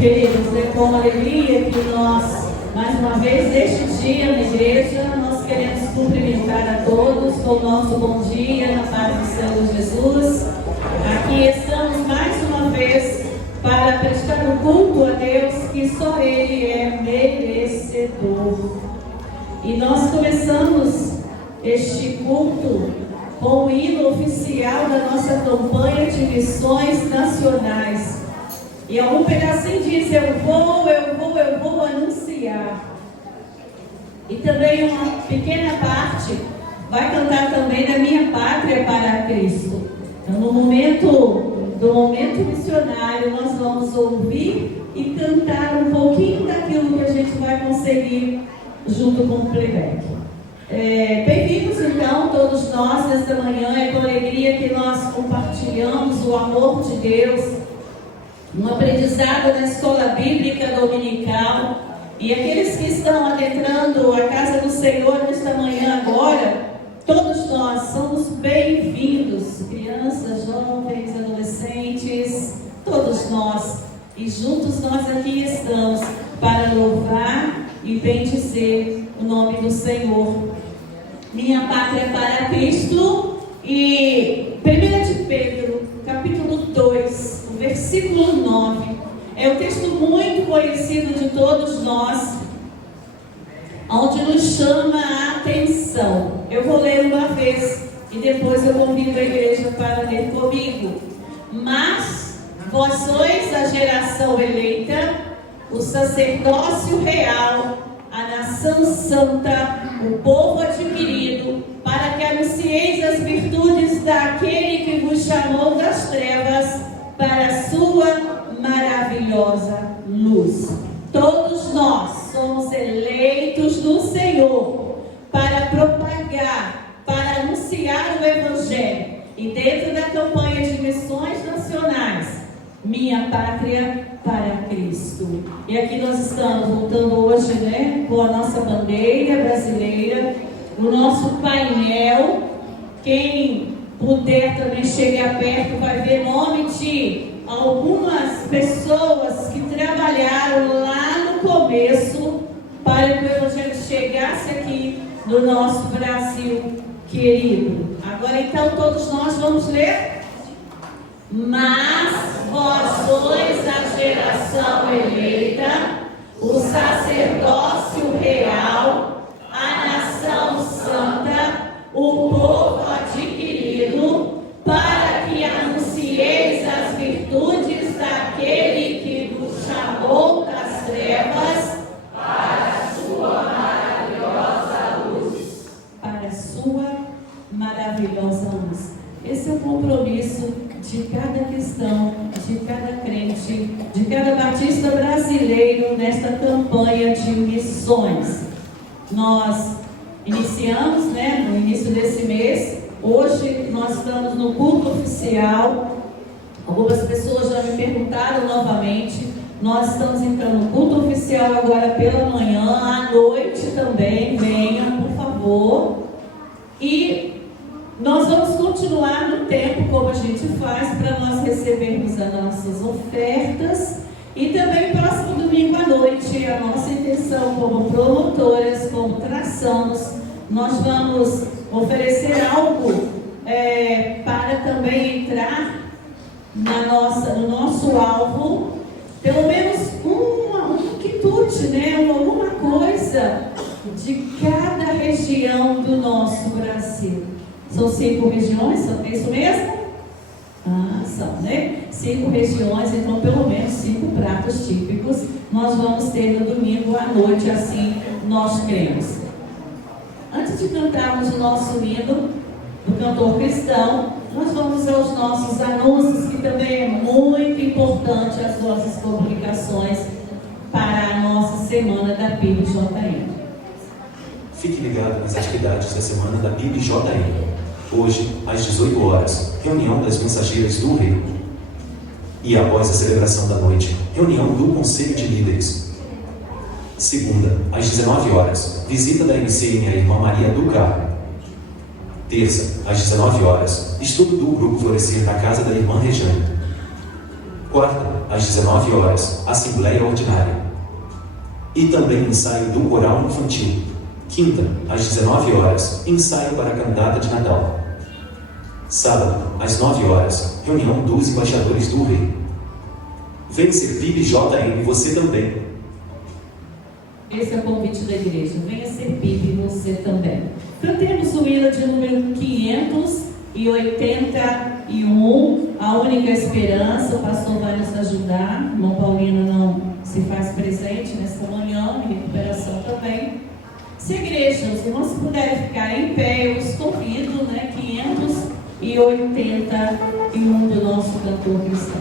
Queridos, é com alegria que nós, mais uma vez, neste dia na igreja, nós queremos cumprimentar a todos com o nosso bom dia, na paz do Senhor Jesus. Aqui estamos mais uma vez para prestar um culto a Deus, que só Ele é merecedor. E nós começamos este culto com o hino oficial da nossa campanha de missões nacionais. E algum pedacinho diz: eu vou anunciar. E também uma pequena parte vai cantar também da minha pátria para Cristo. Então, no momento missionário, nós vamos ouvir e cantar um pouquinho daquilo que a gente vai conseguir junto com o playback. Bem-vindos então todos nós nesta manhã. É com alegria que nós compartilhamos o amor de Deus, um aprendizado na escola bíblica dominical. E aqueles que estão adentrando a casa do Senhor nesta manhã agora, todos nós somos bem-vindos, crianças, jovens, adolescentes, todos nós. E juntos nós aqui estamos para louvar e bendizer o nome do Senhor. Minha pátria para Cristo. E 1 de Pedro, capítulo 2, o versículo 9. É um texto muito conhecido de todos nós, onde nos chama a atenção. Eu vou ler uma vez e depois eu convido a igreja para ler comigo. Mas vós sois a geração eleita, o sacerdócio real, a nação santa, o povo adquirido, para que anuncieis as virtudes daquele que vos chamou das trevas para a sua maravilhosa luz. Todos nós somos eleitos do Senhor para propagar, para anunciar o Evangelho. E dentro da campanha de missões nacionais, minha pátria para Cristo. E aqui nós estamos voltando hoje, com a nossa bandeira brasileira, o nosso painel. Quem puder também chegar perto vai ver nome de algumas pessoas que trabalharam lá no começo para que o Evangelho chegasse aqui no nosso Brasil querido. Agora então todos nós vamos ler. Mas vós sois a geração eleita, o sacerdócio real, a nação santa, o povo adquirido, para que anuncieis as virtudes daquele que vos chamou das trevas para a sua maravilhosa luz. Para a sua maravilhosa luz. Esse é o compromisso de cada cristão, de cada crente, de cada batista brasileiro nesta campanha de missões. Nós iniciamos, no início desse mês. Hoje nós estamos no culto oficial. Algumas pessoas já me perguntaram novamente. Nós estamos entrando no culto oficial agora pela manhã, à noite também. Venham, por favor. E nós vamos continuar no tempo como a gente faz, para nós recebermos as nossas ofertas. E também próximo domingo à noite, a nossa intenção como promotoras, como traçamos, nós vamos oferecer algo para também entrar no nosso alvo, pelo menos um quitute, alguma coisa de cada região do nosso Brasil. São 5 regiões, é isso mesmo? São, 5 regiões, então pelo menos 5 pratos típicos nós vamos ter no domingo à noite, assim nós cremos. Antes de cantarmos o nosso hino do cantor cristão, nós vamos aos nossos anúncios, que também é muito importante as nossas publicações para a nossa semana da PIB-JM. Fique ligado nas atividades da semana da PIB-JM. Hoje, às 18 horas, reunião das mensageiras do Rei. E após a celebração da noite, reunião do Conselho de Líderes. Segunda, às 19 horas, visita da MCN à Irmã Maria do Carmo. Terça, às 19 horas, estudo do Grupo Florescer na casa da Irmã Rejane. Quarta, às 19 horas, Assembleia Ordinária. E também ensaio do Coral Infantil. Quinta, às 19 horas, ensaio para a cantata de Natal. Sábado, às 9 horas, reunião dos embaixadores do Rei. Vem ser PIB-JM você também. Esse é o convite da igreja. Venha ser PIB você também. Cantemos o hino de número 581, A Única Esperança. O pastor vai nos ajudar. O irmão Paulino não se faz presente nesta manhã, em recuperação também. Se a igreja, os irmãos puderem ficar em pé, eu os convido, 581 do nosso cantor cristão.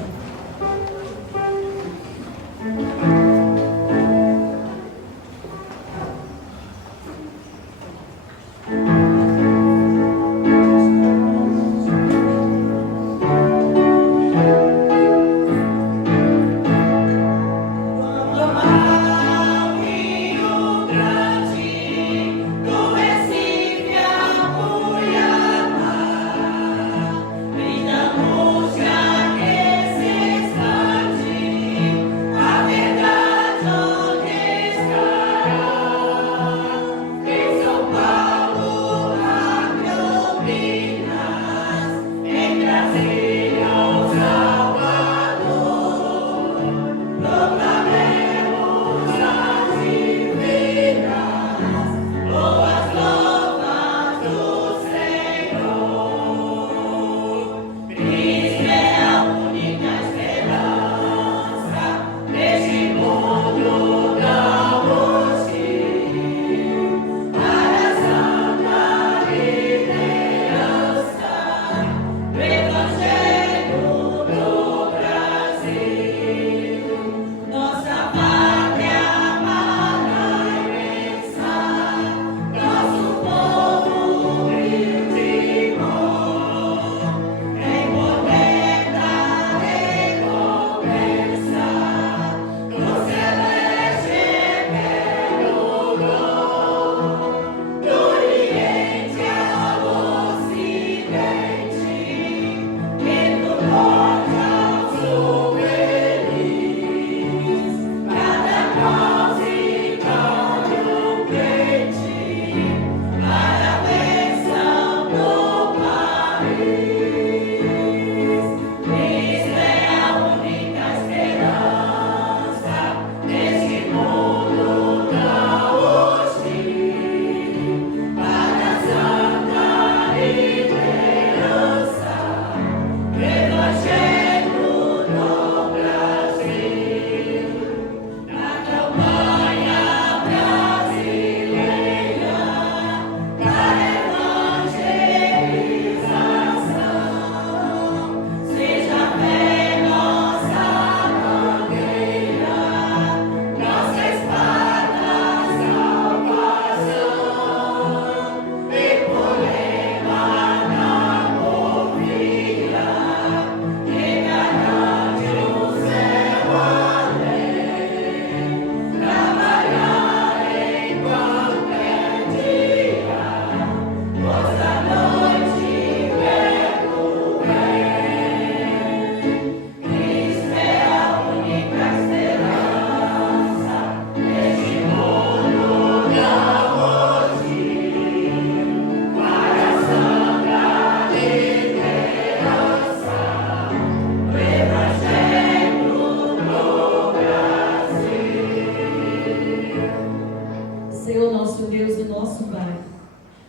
Senhor, nosso Deus e nosso Pai.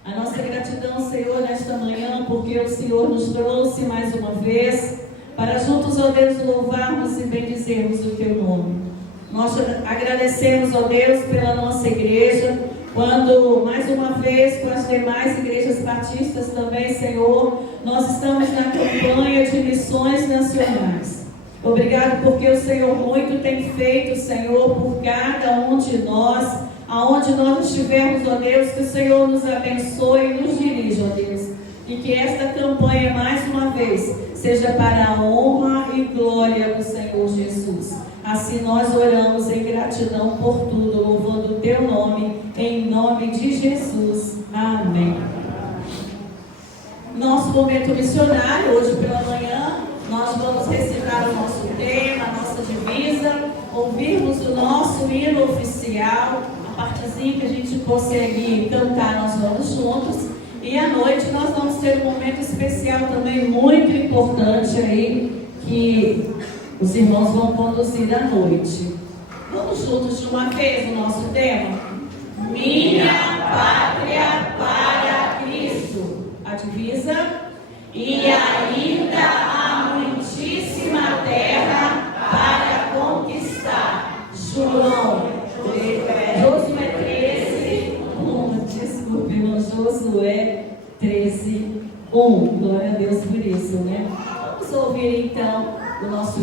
A nossa gratidão, Senhor, nesta manhã, porque o Senhor nos trouxe mais uma vez para juntos, ó Deus, louvarmos e bendizermos o Teu nome. Nós agradecemos, ó Deus, pela nossa igreja, quando, mais uma vez, com as demais igrejas batistas também, Senhor, nós estamos na campanha de missões nacionais. Obrigado porque o Senhor muito tem feito, Senhor, por cada um de nós, aonde nós estivermos, ó Deus, que o Senhor nos abençoe e nos dirija, ó Deus. E que esta campanha, mais uma vez, seja para a honra e glória do Senhor Jesus. Assim nós oramos em gratidão por tudo, louvando o Teu nome, em nome de Jesus. Amém. Nosso momento missionário, hoje pela manhã, nós vamos recitar o nosso tema, especial, a partezinha que a gente consegue cantar, nós vamos juntos. E à noite nós vamos ter um momento especial também, muito importante aí, que os irmãos vão conduzir à noite. Vamos juntos de uma vez no nosso tema? Minha pátria para Cristo. A divisa. E ainda há muitíssima terra para conquistar. Josué 13, 1. Desculpe, irmão, Josué 13, 1. Glória a Deus por isso, né? Vamos ouvir então o nosso...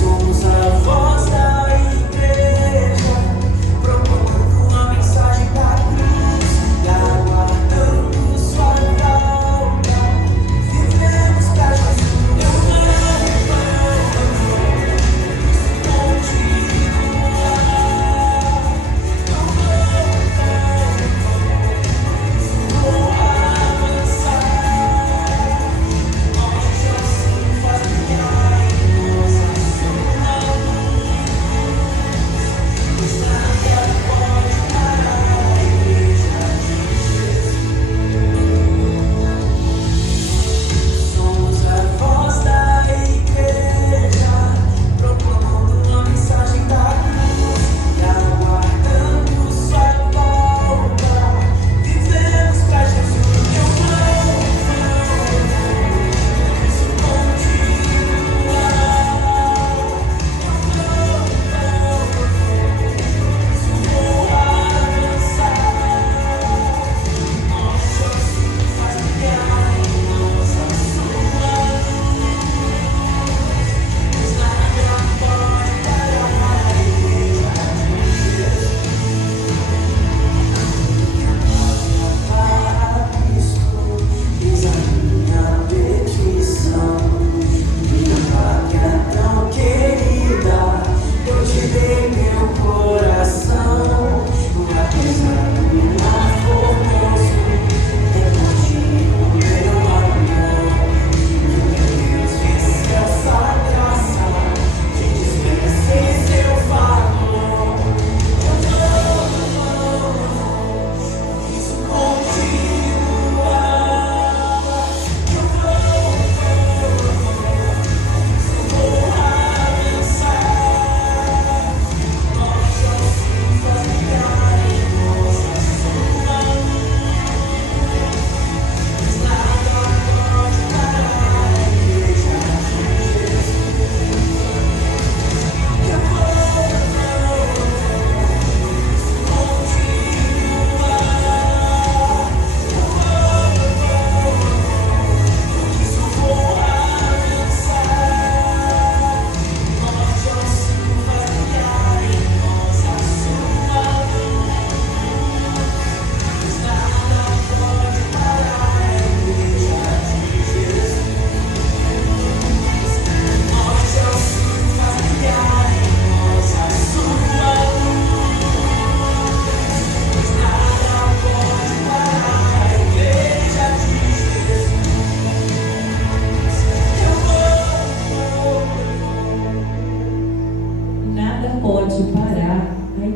Somos a voz da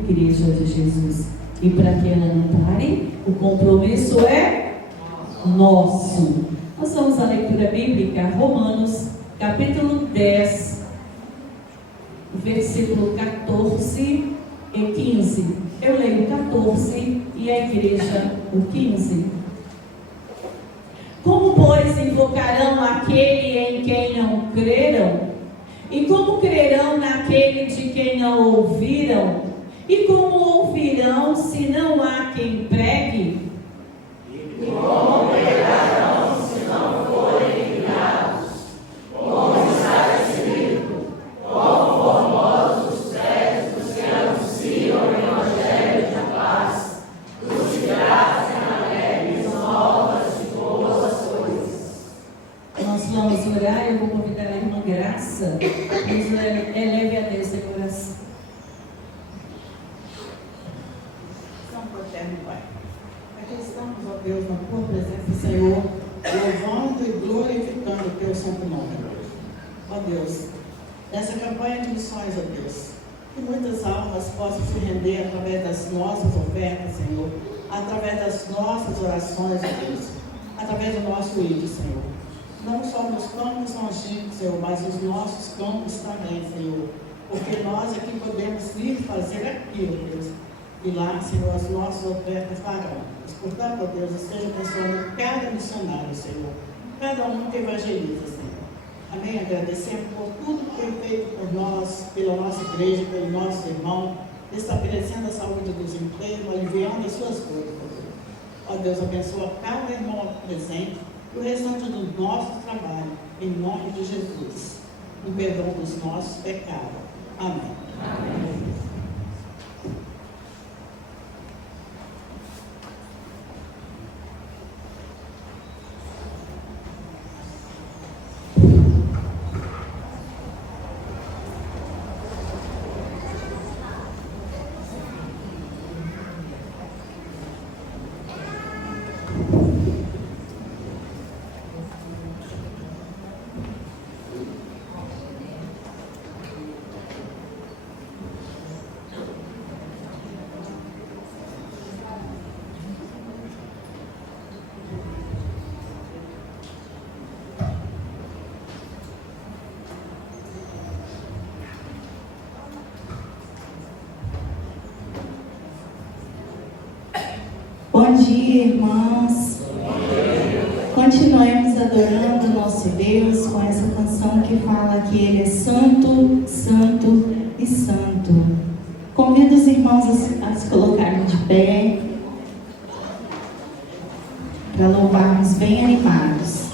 Igreja de Jesus. E para que ela não pare, o compromisso é nosso. Nós vamos à leitura bíblica, Romanos, capítulo 10, versículo 14 e 15. Eu leio o 14 e a igreja o 15. Como, pois, invocarão aquele em quem não creram? E como crerão naquele de quem não ouviram? E como ouvirão se não há quem pregue? E como pregarão se não forem enviados? Como está escrito: quão formosos os pés dos que anunciam o evangelho de paz, dos que trazem graça nos eleve a Deus em oração. Santo Eterno Pai, aqui estamos, ó Deus, na tua presença, Senhor, louvando e glorificando o teu santo nome. Ó Deus, nessa campanha de missões, ó Deus, que muitas almas possam se render através das nossas ofertas, Senhor, através das nossas orações, ó Deus, através do nosso ídolo, Senhor. Não só nos campos longínquos, Senhor, mas os nossos campos também, Senhor, porque nós aqui podemos ir fazer aquilo, Deus, e lá, Senhor, as nossas ofertas farão. Portanto, ó Deus, esteja abençoando cada missionário, Senhor, cada um que evangeliza, Senhor. Amém? Agradecemos por tudo que foi feito por nós, pela nossa igreja, pelo nosso irmão, estabelecendo a saúde dos enfermos, aliviando as suas coisas, ó Deus. Ó Deus, abençoa cada irmão presente e o restante do nosso trabalho, em nome de Jesus. O perdão dos nossos pecados. Amém. Amém. Bom dia, irmãos. Continuemos adorando o nosso Deus com essa canção que fala que Ele é santo, santo e santo. Convido os irmãos a se colocarem de pé para louvarmos bem animados.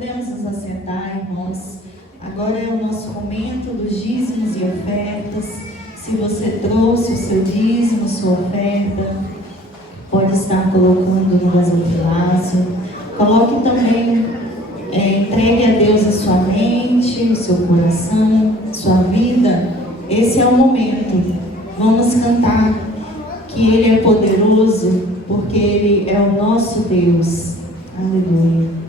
Podemos nos assentar, irmãos. Agora é o nosso momento dos dízimos e ofertas. Se você trouxe o seu dízimo, sua oferta, pode estar colocando no gasofilácio. Coloque também, entregue a Deus a sua mente, o seu coração, sua vida. Esse é o momento. Vamos cantar que Ele é poderoso, porque Ele é o nosso Deus. Aleluia.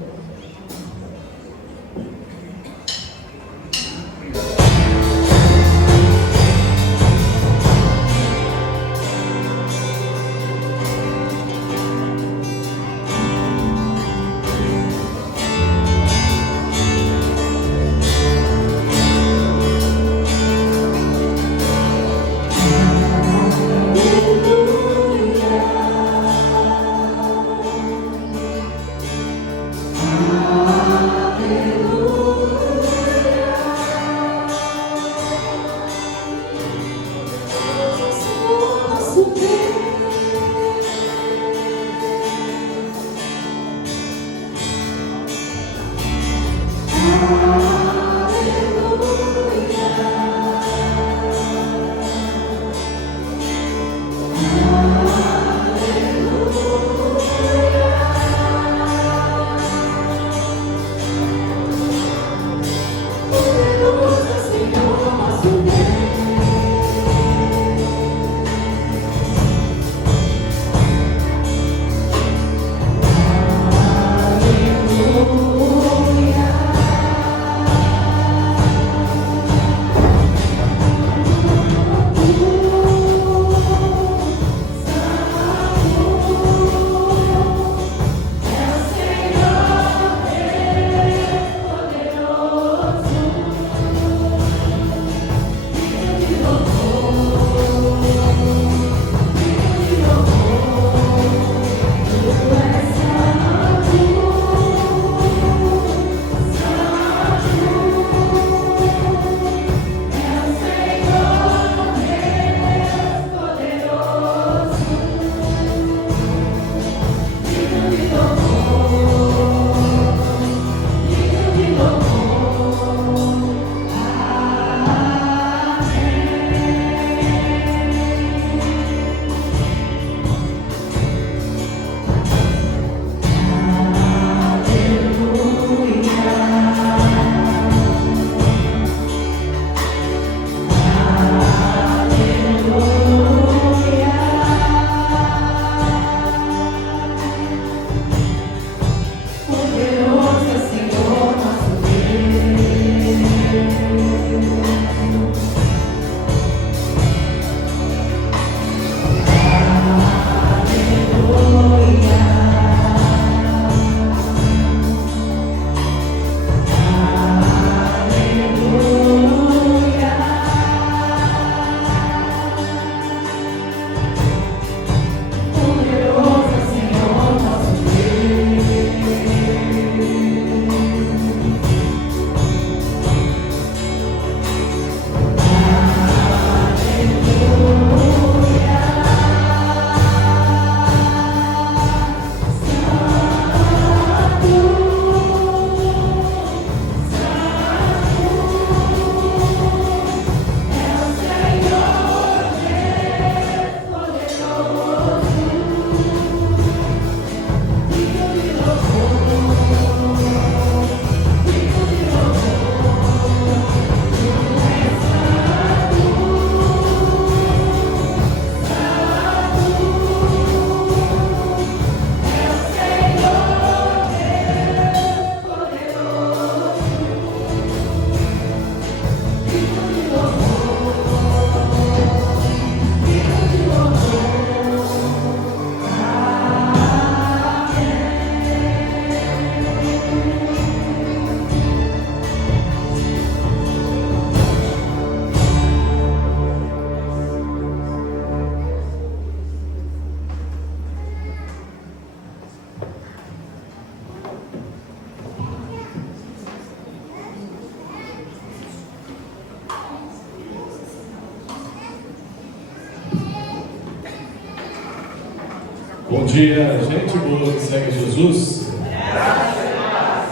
Bom dia, gente boa que segue Jesus.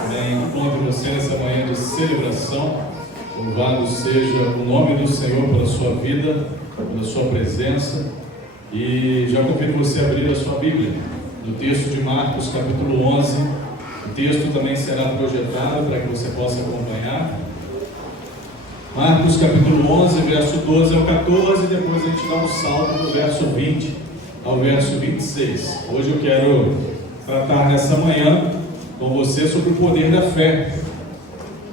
Amém. Encontro você nessa manhã de celebração. Louvado seja o nome do Senhor pela sua vida, pela sua presença. E já convido você a abrir a sua Bíblia no texto de Marcos, capítulo 11. O texto também será projetado para que você possa acompanhar. Marcos, capítulo 11, verso 12 ao 14. Depois a gente dá um salto do verso 20 ao verso 26. Hoje eu quero tratar nessa manhã com você sobre o poder da fé.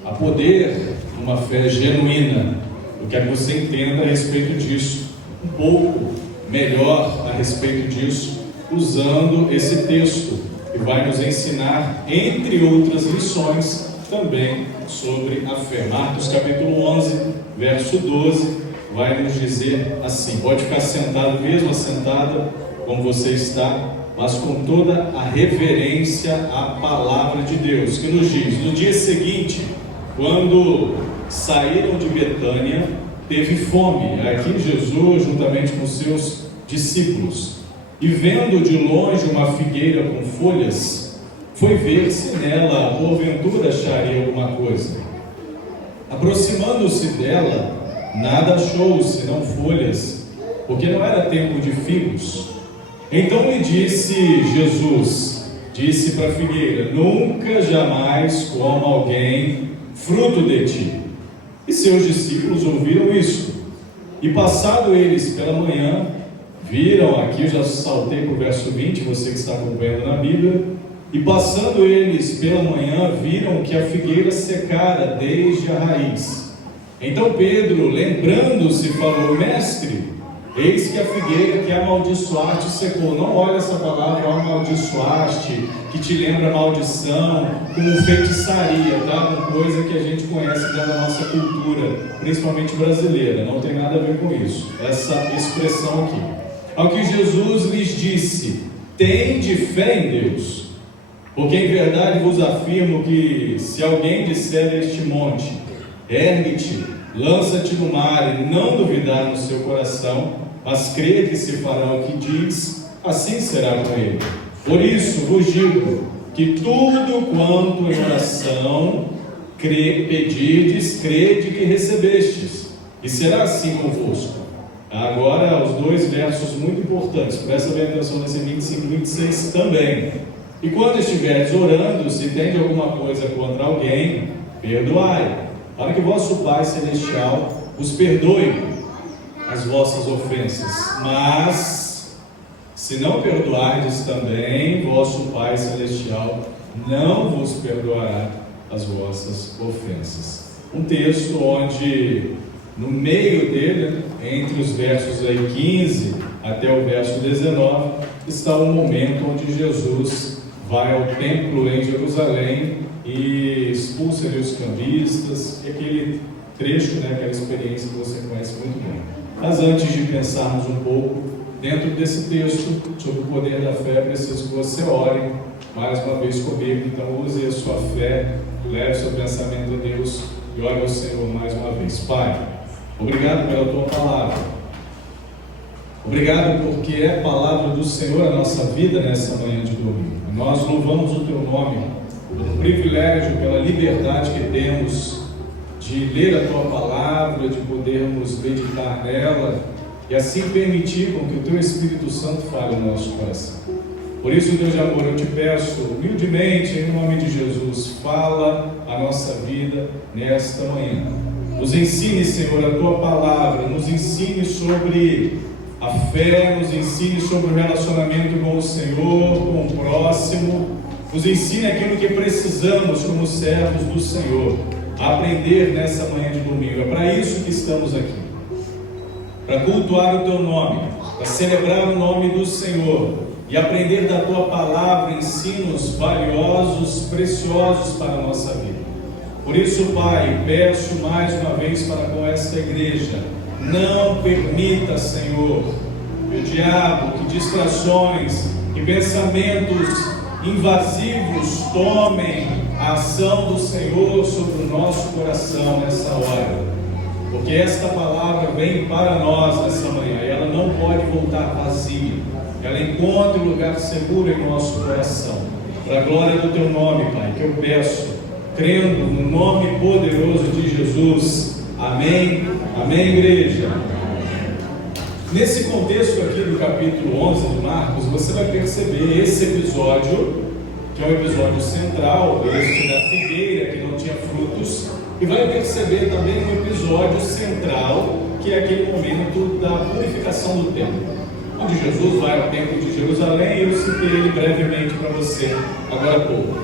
Há poder numa fé genuína. Eu quero que você entenda a respeito disso, um pouco melhor a respeito disso, usando esse texto que vai nos ensinar, entre outras lições, também sobre a fé. Marcos capítulo 11, verso 12, vai nos dizer assim. Pode ficar sentado mesmo, assentada, como você está, mas com toda a reverência à palavra de Deus, que nos diz: no dia seguinte, quando saíram de Betânia, teve fome. Aqui Jesus, juntamente com seus discípulos, e vendo de longe uma figueira com folhas, foi ver se nela porventura acharia alguma coisa. Aproximando-se dela, nada achou senão folhas, porque não era tempo de figos. Então lhe disse Jesus, disse para a figueira: nunca jamais coma alguém fruto de ti. E seus discípulos ouviram isso. E passado eles pela manhã, viram, aqui eu já saltei para o verso 20, você que está acompanhando na Bíblia. E passando eles pela manhã, viram que a figueira secara desde a raiz. Então Pedro, lembrando-se, falou: mestre, eis que a figueira que amaldiçoaste secou. Não olha essa palavra amaldiçoaste, que te lembra maldição, como feitiçaria, tá? Uma coisa que a gente conhece da nossa cultura, principalmente brasileira. Não tem nada a ver com isso, essa expressão aqui. Ao que Jesus lhes disse: tende fé em Deus, porque em verdade vos afirmo que se alguém disser a este monte: ergue-te, lança-te no mar, e não duvidar no seu coração, mas crê que se fará o que diz, assim será com ele. Por isso vos digo que tudo quanto em oração pedirdes, crede que recebestes, e será assim convosco. Agora, os dois versos muito importantes, presta bem atenção nesse 25 e 26 também. E quando estiveres orando, se tende alguma coisa contra alguém, perdoai, para que vosso Pai Celestial os perdoe as vossas ofensas. Mas, se não perdoardes também, vosso Pai Celestial não vos perdoará as vossas ofensas. Um texto onde, no meio dele, entre os versos aí 15 até o verso 19, está o momento onde Jesus vai ao templo em Jerusalém e expulsa ali os cambistas, e aquele trecho, né, aquela experiência que você conhece muito bem. Mas antes de pensarmos um pouco dentro desse texto sobre o poder da fé, preciso que você ore mais uma vez comigo. Então use a sua fé, leve seu pensamento a Deus e ore ao Senhor mais uma vez. Pai, obrigado pela tua palavra. Obrigado porque é a palavra do Senhor a nossa vida nessa manhã de domingo. Nós louvamos o teu nome pelo privilégio, pela liberdade que temos de ler a tua palavra, de podermos meditar nela e assim permitir com que o teu Espírito Santo fale no nosso coração. Por isso, Deus de amor, eu te peço humildemente, em nome de Jesus, fala a nossa vida nesta manhã. Nos ensine, Senhor, a tua palavra, nos ensine sobre a fé, nos ensine sobre o relacionamento com o Senhor, com o próximo, nos ensine aquilo que precisamos como servos do Senhor, aprender nessa manhã de domingo. É para isso que estamos aqui, para cultuar o teu nome, para celebrar o nome do Senhor e aprender da tua palavra ensinos valiosos, preciosos para a nossa vida. Por isso, Pai, peço mais uma vez para com esta igreja: não permita, Senhor, que o diabo, que distrações, que pensamentos invasivos tomem a ação do Senhor sobre o nosso coração nessa hora, porque esta palavra vem para nós nessa manhã e ela não pode voltar vazia. Ela encontra um lugar seguro em nosso coração, para a glória do teu nome, Pai, que eu peço, crendo no nome poderoso de Jesus. Amém. Amém, igreja. Nesse contexto aqui do capítulo 11 de Marcos, você vai perceber esse episódio, que é o episódio central, este da figueira que não tinha frutos, e vai perceber também um episódio central, que é aquele momento da purificação do templo, onde Jesus vai ao templo de Jerusalém, e eu citei ele brevemente para você agora há pouco.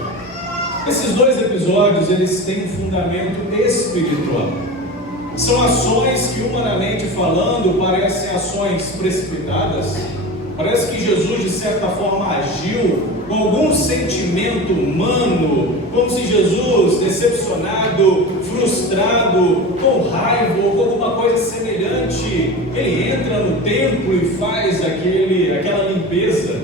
Esses dois episódios, eles têm um fundamento espiritual. São ações que, humanamente falando, parecem ações precipitadas. Parece que Jesus, de certa forma, agiu com algum sentimento humano, como se Jesus, decepcionado, frustrado, com raiva ou com alguma coisa semelhante, ele entra no templo e faz aquela limpeza.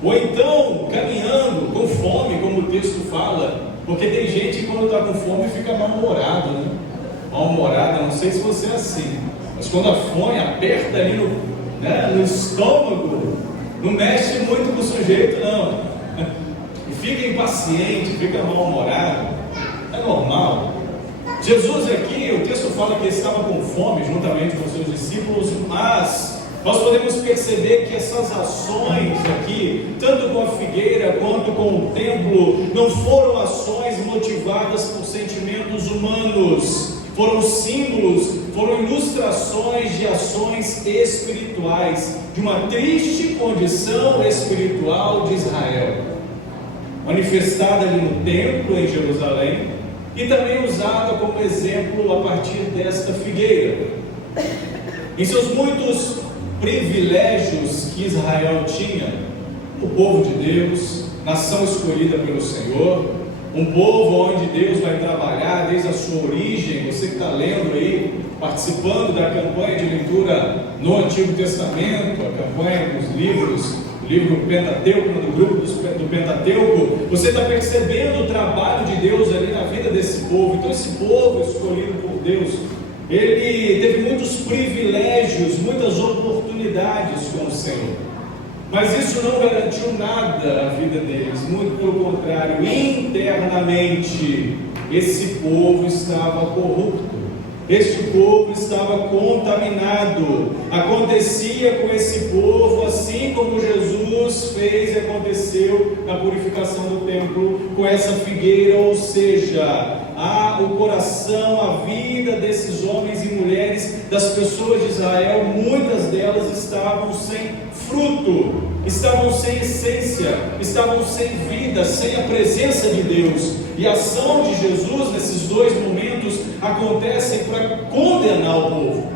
Ou então, caminhando com fome, como o texto fala, porque tem gente que quando está com fome fica mal-humorado, né? Mal-humorada, não sei se você é assim, mas quando a fome aperta ali no estômago, não mexe muito com o sujeito, não. E fica impaciente, fica mal-humorado, é normal. Jesus aqui, o texto fala que ele estava com fome juntamente com seus discípulos, mas nós podemos perceber que essas ações aqui, tanto com a figueira quanto com o templo, não foram ações motivadas por sentimentos humanos. Foram símbolos, foram ilustrações de ações espirituais, de uma triste condição espiritual de Israel, manifestada ali no templo em Jerusalém, e também usada como exemplo a partir desta figueira. Em seus muitos privilégios que Israel tinha, o povo de Deus, nação escolhida pelo Senhor, um povo onde Deus vai trabalhar desde a sua origem. Você que está lendo aí, participando da campanha de leitura no Antigo Testamento, a campanha dos livros, o livro Pentateuco, no grupo do Pentateuco, você está percebendo o trabalho de Deus ali na vida desse povo. Então esse povo escolhido por Deus, ele teve muitos privilégios, muitas oportunidades com o Senhor. Mas isso não garantiu nada à vida deles, muito pelo contrário, internamente esse povo estava corrupto, este povo estava contaminado. Acontecia com esse povo assim como Jesus fez e aconteceu na purificação do templo com essa figueira, ou seja, o coração, a vida desses homens e mulheres, das pessoas de Israel, muitas delas estavam sem fruto, estavam sem essência, estavam sem vida, sem a presença de Deus. E a ação de Jesus nesses dois momentos acontece para condenar o povo,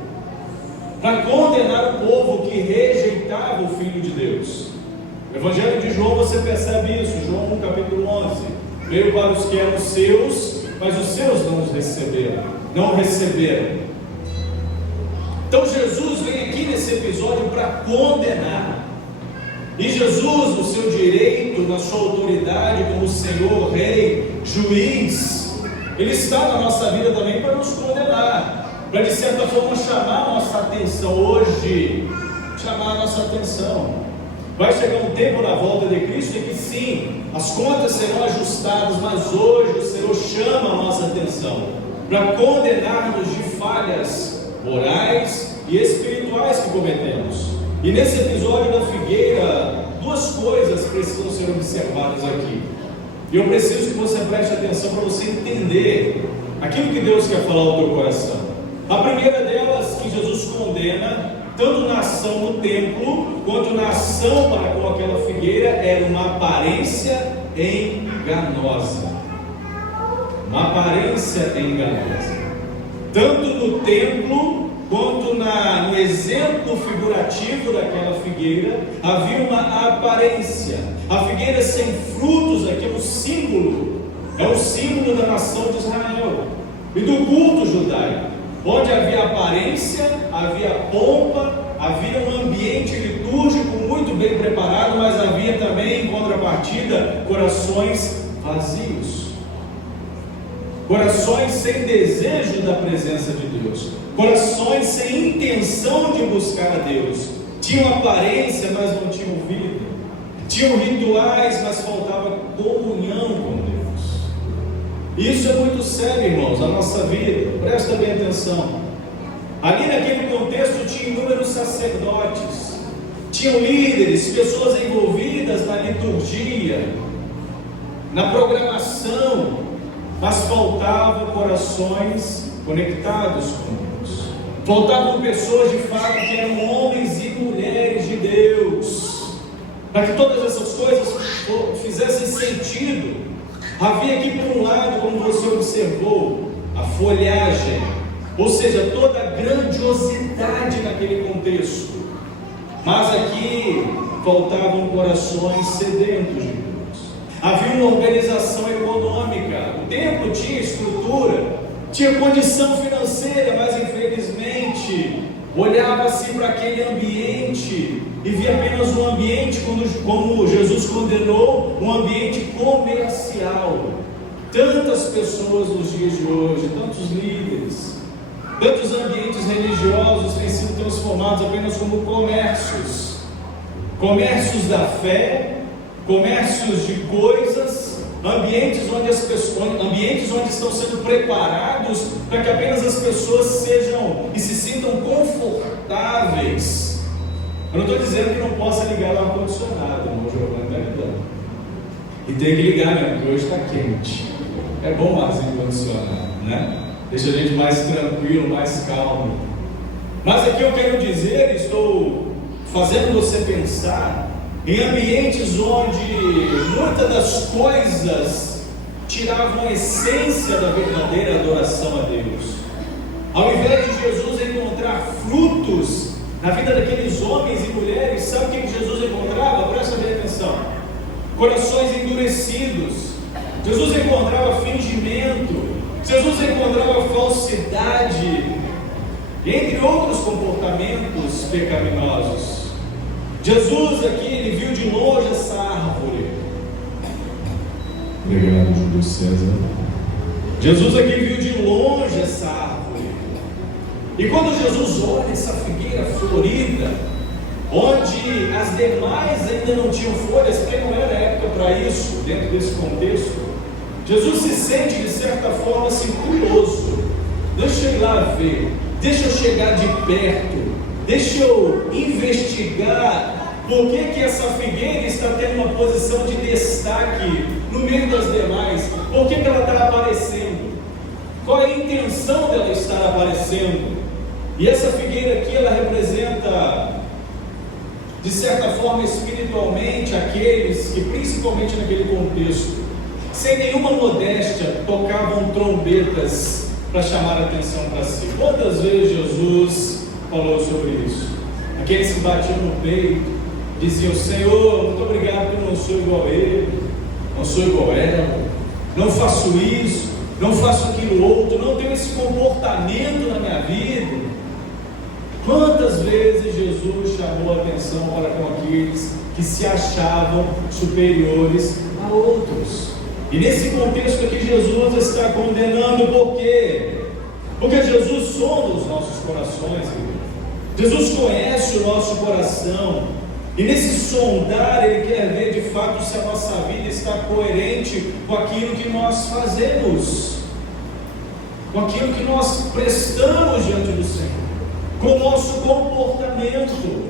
para condenar o povo que rejeitava o Filho de Deus. No Evangelho de João você percebe isso, João 1, capítulo 11, veio para os que eram seus, mas os seus não os receberam, não receberam. Então Jesus vem aqui nesse episódio para condenar. E Jesus, no seu direito, na sua autoridade como Senhor, Rei, Juiz, Ele está na nossa vida também para nos condenar, para de certa forma chamar a nossa atenção hoje, chamar a nossa atenção. Vai chegar um tempo na volta de Cristo em que sim, as contas serão ajustadas, mas hoje o Senhor chama a nossa atenção para condenar-nos de falhas morais e espirituais que cometemos. E nesse episódio da figueira, duas coisas precisam ser observadas aqui. E eu preciso que você preste atenção para você entender aquilo que Deus quer falar ao teu coração. A primeira delas, que Jesus condena, tanto na ação no templo, quanto na ação para com aquela figueira, era uma aparência enganosa. Uma aparência enganosa. Tanto no templo, quanto no exemplo figurativo daquela figueira, havia uma aparência. A figueira sem frutos aqui é um símbolo da nação de Israel e do culto judaico, onde havia aparência, havia pompa, havia um ambiente litúrgico muito bem preparado, mas havia também, em contrapartida, corações vazios, corações sem desejo da presença de Deus, corações sem intenção de buscar a Deus. Tinham aparência, mas não tinham vida. Tinham rituais, mas faltava comunhão com Deus. Isso é muito sério, irmãos, na nossa vida. Presta bem atenção. Ali naquele contexto tinha inúmeros sacerdotes, tinham líderes, pessoas envolvidas na liturgia, na programação, mas faltavam corações conectados com Deus. Faltavam pessoas de fato que eram homens e mulheres de Deus. Para que todas essas coisas fizessem sentido, havia aqui por um lado, como você observou, a folhagem, ou seja, toda a grandiosidade naquele contexto. Mas aqui faltavam corações sedentos de Deus. Havia uma organização econômica, o templo tinha estrutura, tinha condição financeira, mas infelizmente olhava-se para aquele ambiente e via apenas um ambiente, como Jesus condenou, um ambiente comercial. Tantas pessoas nos dias de hoje, tantos líderes, tantos ambientes religiosos têm sido transformados apenas como comércios da fé, comércios de coisas, ambientes onde estão sendo preparados para que apenas as pessoas sejam e se sintam confortáveis. Eu não estou dizendo que não possa ligar o ar-condicionado, irmão Giovanni está ligando. E tem que ligar mesmo, porque hoje está quente. É bom o arzinho condicionado, né? Deixa a gente mais tranquilo, mais calmo. Mas aqui eu quero dizer, estou fazendo você pensar em ambientes onde muitas das coisas tiravam a essência da verdadeira adoração a Deus. Ao invés de Jesus encontrar frutos na vida daqueles homens e mulheres, sabe o que Jesus encontrava? Presta bem atenção: corações endurecidos. Jesus encontrava fingimento, Jesus encontrava falsidade, entre outros comportamentos pecaminosos. Jesus aqui, ele viu de longe essa árvore. Obrigado, Júlio César. Jesus aqui viu de longe essa árvore. E quando Jesus olha essa figueira florida, onde as demais ainda não tinham folhas, porque não era época para isso, dentro desse contexto, Jesus se sente de certa forma assim curioso. Deixa eu ir lá ver, deixa eu chegar de perto, deixa eu investigar por que essa figueira está tendo uma posição de destaque no meio das demais, por que ela está aparecendo, qual é a intenção dela estar aparecendo. E essa figueira aqui, ela representa, de certa forma, espiritualmente, aqueles que, principalmente naquele contexto, sem nenhuma modéstia, tocavam trombetas para chamar a atenção para si. Quantas vezes Jesus falou sobre isso? Aqueles que batiam no peito, diziam: Senhor, muito obrigado que eu não sou igual a ele, não sou igual a ela, não faço isso, não faço aquilo outro, não tenho esse comportamento na minha vida. Quantas vezes Jesus chamou a atenção para com aqueles que se achavam superiores a outros? E nesse contexto aqui Jesus está condenando. Por quê? Porque Jesus sonda os nossos corações, Jesus conhece o nosso coração, e nesse sondar Ele quer ver de fato se a nossa vida está coerente com aquilo que nós fazemos, com aquilo que nós prestamos diante do Senhor, com o nosso comportamento,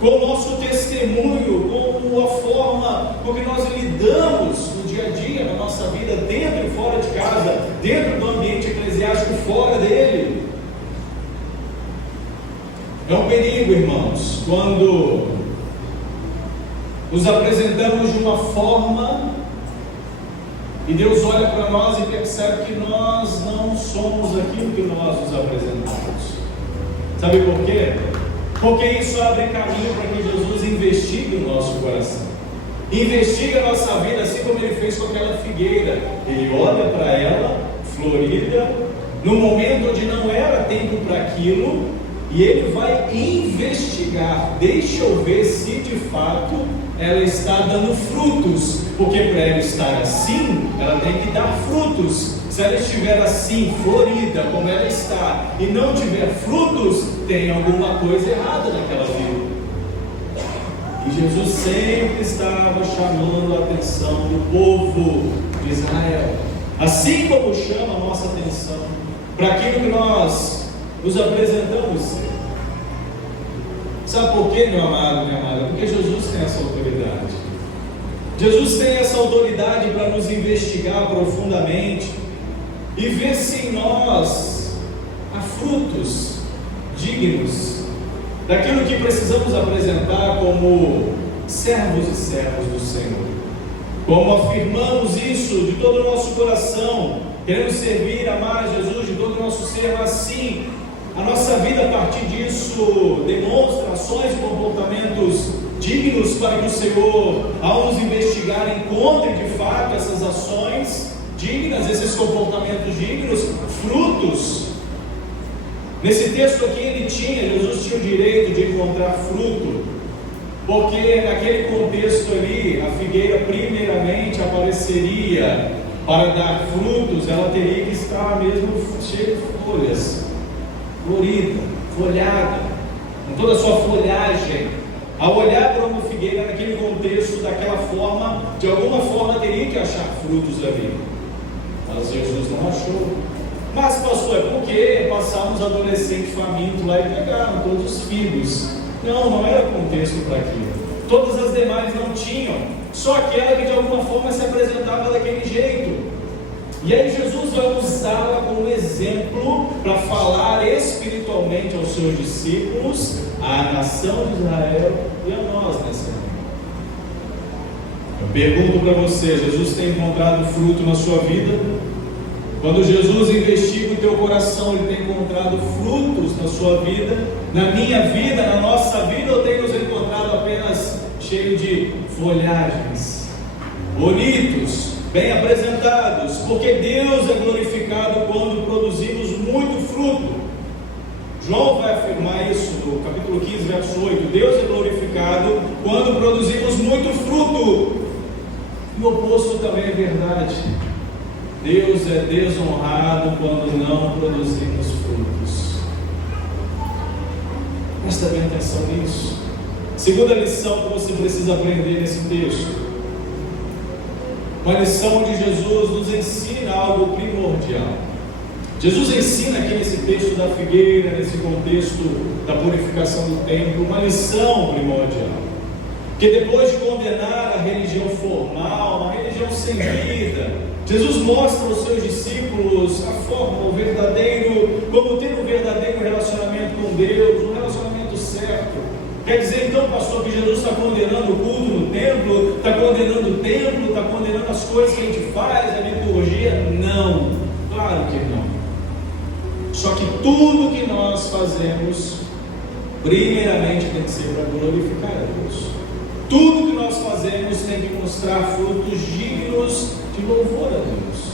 com o nosso testemunho, com a forma com que nós lidamos no dia a dia, na nossa vida, dentro e fora de casa, dentro do ambiente eclesiástico, fora dele. É um perigo, irmãos, quando nos apresentamos de uma forma e Deus olha para nós e percebe que nós não somos aquilo que nós nos apresentamos. Sabe por quê? Porque isso abre caminho para que Jesus investigue o nosso coração, investiga a nossa vida, assim como Ele fez com aquela figueira. Ele olha para ela, florida, no momento onde não era tempo para aquilo, e Ele vai investigar. Deixa eu ver se de fato ela está dando frutos, porque para ela estar assim, ela tem que dar frutos. Se ela estiver assim, florida, como ela está, e não tiver frutos, tem alguma coisa errada naquela vida. E Jesus sempre estava chamando a atenção do povo de Israel, assim como chama a nossa atenção para aquilo que nós nos apresentamos ser. Sabe por quê, meu amado, minha amada? Porque Jesus tem essa autoridade. Jesus tem essa autoridade para nos investigar profundamente e ver se em nós há frutos dignos daquilo que precisamos apresentar como servos e servas do Senhor. Como afirmamos isso de todo o nosso coração, queremos servir, amar a Jesus de todo o nosso ser, mas sim, a nossa vida a partir disso demonstra ações e comportamentos dignos para que o Senhor, ao nos investigar, encontre de fato essas ações dignas, esses comportamentos dignos, frutos. Nesse texto aqui Jesus tinha o direito de encontrar fruto, porque naquele contexto ali, a figueira primeiramente apareceria para dar frutos, ela teria que estar mesmo cheia de folhas, florida, folhada, com toda a sua folhagem. Ao olhar para uma figueira naquele contexto, daquela forma, de alguma forma teria que achar frutos ali, mas Jesus não achou. Mas pastor, é porque passaram uns adolescentes famintos lá e pegaram todos os figos. Não era contexto para aquilo. Todas as demais não tinham, só aquela que de alguma forma se apresentava daquele jeito. E aí Jesus vai usá-la como exemplo para falar espiritualmente aos seus discípulos, à nação de Israel e a nós nessa manhã. Eu pergunto para você, Jesus tem encontrado fruto na sua vida? Quando Jesus investiga o teu coração, Ele tem encontrado frutos na sua vida, na minha vida, na nossa vida, ou tem nos encontrado apenas cheio de folhagens, bonitos, bem apresentados? Porque Deus é glorificado quando produzimos muito fruto. João vai afirmar isso no capítulo 15, verso 8. Deus é glorificado quando produzimos muito fruto. E o oposto também é verdade. Deus é desonrado quando não produzimos frutos. Presta bem atenção nisso. Segunda lição que você precisa aprender nesse texto. Uma lição onde Jesus nos ensina algo primordial. Jesus ensina aqui nesse texto da figueira, nesse contexto da purificação do templo, uma lição primordial. Que depois de condenar a religião formal, uma religião sem vida, Jesus mostra aos seus discípulos a forma, o verdadeiro, como ter um verdadeiro relacionamento com Deus, um relacionamento certo. Quer dizer então, pastor, que Jesus está condenando o culto no templo, está condenando o templo, está condenando as coisas que a gente faz, a liturgia? Não, claro que não. Só que tudo que nós fazemos, primeiramente tem que ser para glorificar a Deus. Tudo que nós fazemos tem que mostrar frutos dignos de louvor a Deus.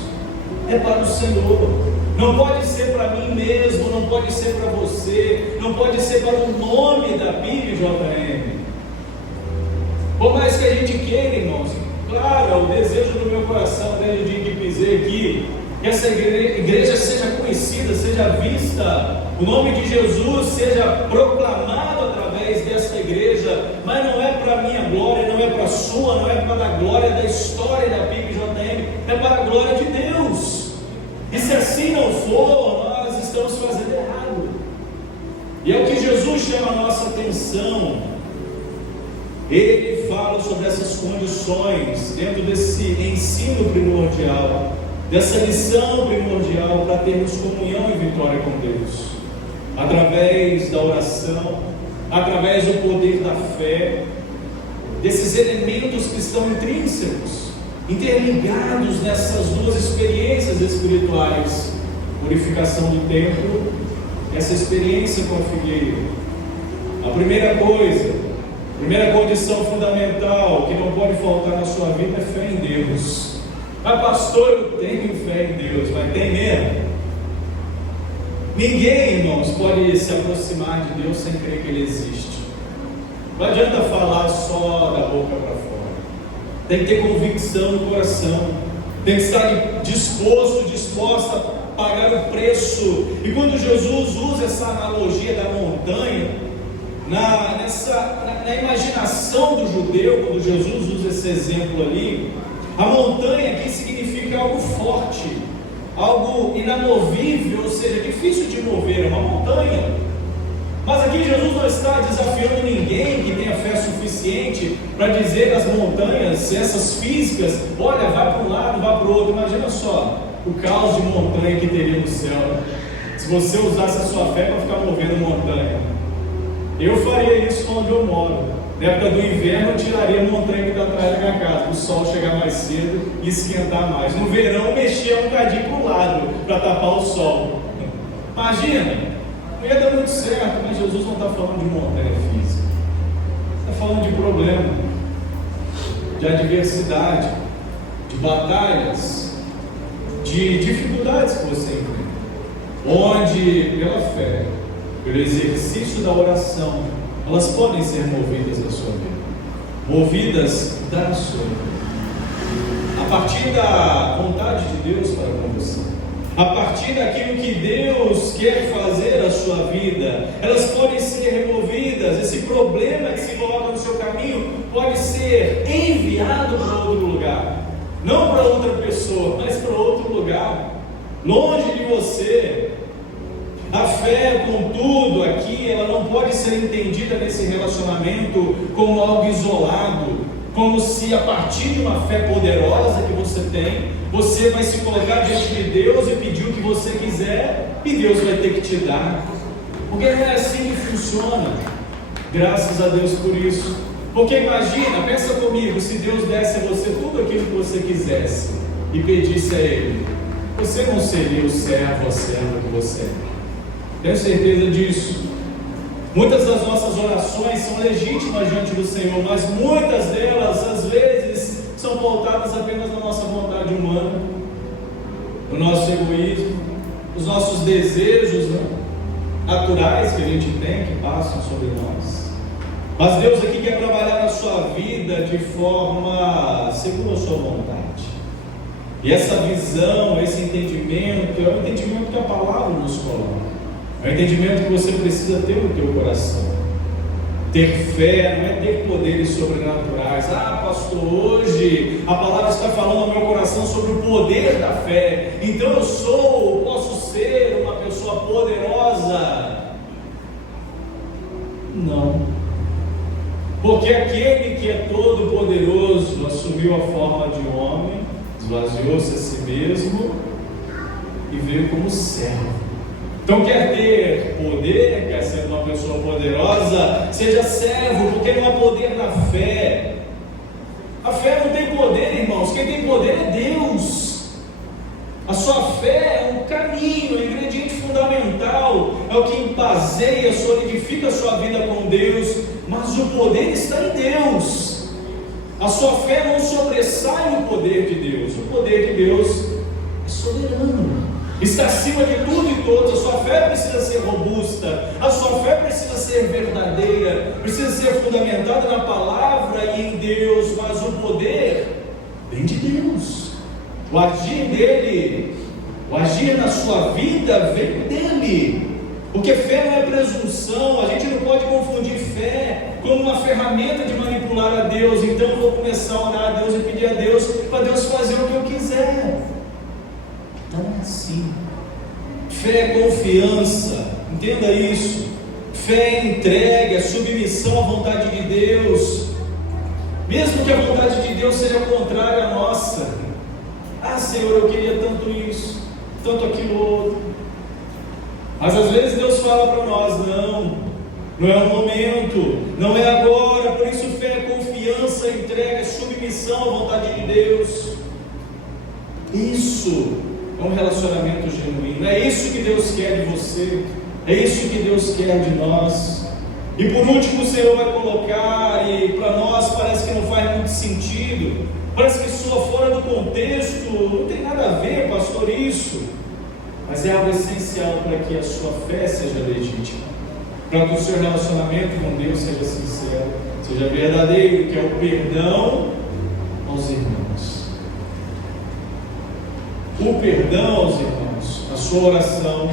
É para o Senhor. Não pode ser para mim mesmo, não pode ser para você, não pode ser para o nome da PIBJM. Por mais que a gente queira, irmãos, claro, é o desejo do meu coração, desde o dia que pisei aqui, que essa igreja seja conhecida, seja vista, o nome de Jesus seja proclamado através desta igreja, mas não é para a minha glória, não é para a sua, não é para a glória da história da PIBJM, é para a glória de Deus. E se assim não for, nós estamos fazendo errado. E é o que Jesus chama a nossa atenção. Ele fala sobre essas condições dentro desse ensino primordial, dessa lição primordial para termos comunhão e vitória com Deus, através da oração, através do poder da fé, desses elementos que estão intrínsecos, interligados nessas duas experiências espirituais, purificação do templo, essa experiência com a figueira. A primeira coisa, a primeira condição fundamental que não pode faltar na sua vida é fé em Deus. Mas pastor, eu tenho fé em Deus, mas tem mesmo? Ninguém, irmãos, pode se aproximar de Deus sem crer que Ele existe. Não adianta falar só da boca para fora. Tem que ter convicção no coração. Tem que estar disposta a pagar o preço. E quando Jesus usa essa analogia da montanha, na imaginação do judeu, quando Jesus usa esse exemplo ali, a montanha aqui significa algo forte, algo inamovível, ou seja, difícil de mover. Uma montanha Aqui Jesus não está desafiando ninguém que tenha fé suficiente para dizer às montanhas, essas físicas, olha, vai para um lado, vai para o outro. Imagina só o caos de montanha que teria no céu, se você usasse a sua fé para ficar movendo montanha. Eu faria isso onde eu moro. Na época do inverno eu tiraria a montanha que está atrás da minha casa, para o sol chegar mais cedo e esquentar mais. No verão eu mexia um bocadinho para o lado, para tapar o sol. Imagina, não ia dar muito certo, mas Jesus não está falando de montanha física. Está falando de problema, de adversidade, de batalhas, de dificuldades que você enfrenta. Onde, pela fé, pelo exercício da oração, elas podem ser movidas da sua vida, movidas da sua vida, a partir da vontade de Deus para com você, a partir daquilo que Deus quer fazer na sua vida. Elas podem ser removidas. Esse problema que se coloca no seu caminho pode ser enviado para outro lugar, não para outra pessoa, mas para outro lugar, longe de você. A fé, contudo, aqui, ela não pode ser entendida nesse relacionamento como algo isolado, como se a partir de uma fé poderosa que você tem, você vai se colocar diante de Deus e pedir o que você quiser, e Deus vai ter que te dar. Porque não é assim que funciona. Graças a Deus por isso. Porque imagina, pensa comigo, se Deus desse a você tudo aquilo que você quisesse e pedisse a Ele, você não seria o servo, a serva que você é. Tenho certeza disso. Muitas das nossas orações são legítimas diante do Senhor, mas muitas delas, às vezes, são pautadas apenas na nossa vontade humana, no nosso egoísmo, nos nossos desejos, né, naturais que a gente tem, que passam sobre nós. Mas Deus aqui quer trabalhar na sua vida de forma segundo a sua vontade. E essa visão, esse entendimento, é o entendimento que a palavra nos coloca. É o entendimento que você precisa ter no teu coração. Ter fé não é ter poderes sobrenaturais. Ah, pastor, hoje a palavra está falando ao meu coração sobre o poder da fé. Então eu posso ser uma pessoa poderosa. Não. Porque aquele que é todo poderoso assumiu a forma de homem, esvaziou-se a si mesmo e veio como servo. Então quer ter poder, quer ser uma pessoa poderosa, seja servo, porque não há poder na fé. A fé não tem poder, irmãos, quem tem poder é Deus. A sua fé é um caminho, é um ingrediente fundamental, é o que baseia, solidifica a sua vida com Deus, mas o poder está em Deus. A sua fé não sobressai o poder de Deus, o poder de Deus é soberano. Está acima de tudo e todos. A sua fé precisa ser robusta, a sua fé precisa ser verdadeira, precisa ser fundamentada na palavra e em Deus, mas o poder vem de Deus. O agir dele, o agir na sua vida vem dele. Porque fé não é presunção, a gente não pode confundir fé como uma ferramenta de manipular a Deus. Então eu vou começar a orar a Deus e pedir a Deus para Deus fazer o que eu quiser. Não é assim. Fé é confiança, entenda isso. Fé é entrega, é submissão à vontade de Deus, mesmo que a vontade de Deus seja contrária à nossa. Ah, Senhor, eu queria tanto isso, tanto aquilo outro. Mas às vezes Deus fala para nós: não é o momento, não é agora. Por isso fé é confiança, entrega, é submissão à vontade de Deus. Isso é um relacionamento genuíno. É isso que Deus quer de você, é isso que Deus quer de nós. E por último o Senhor vai colocar, e para nós parece que não faz muito sentido, parece que soa fora do contexto, não tem nada a ver, pastor, isso, mas é algo essencial para que a sua fé seja legítima, para que o seu relacionamento com Deus seja sincero, seja verdadeiro, que é o perdão aos irmãos. O perdão aos irmãos, a sua oração,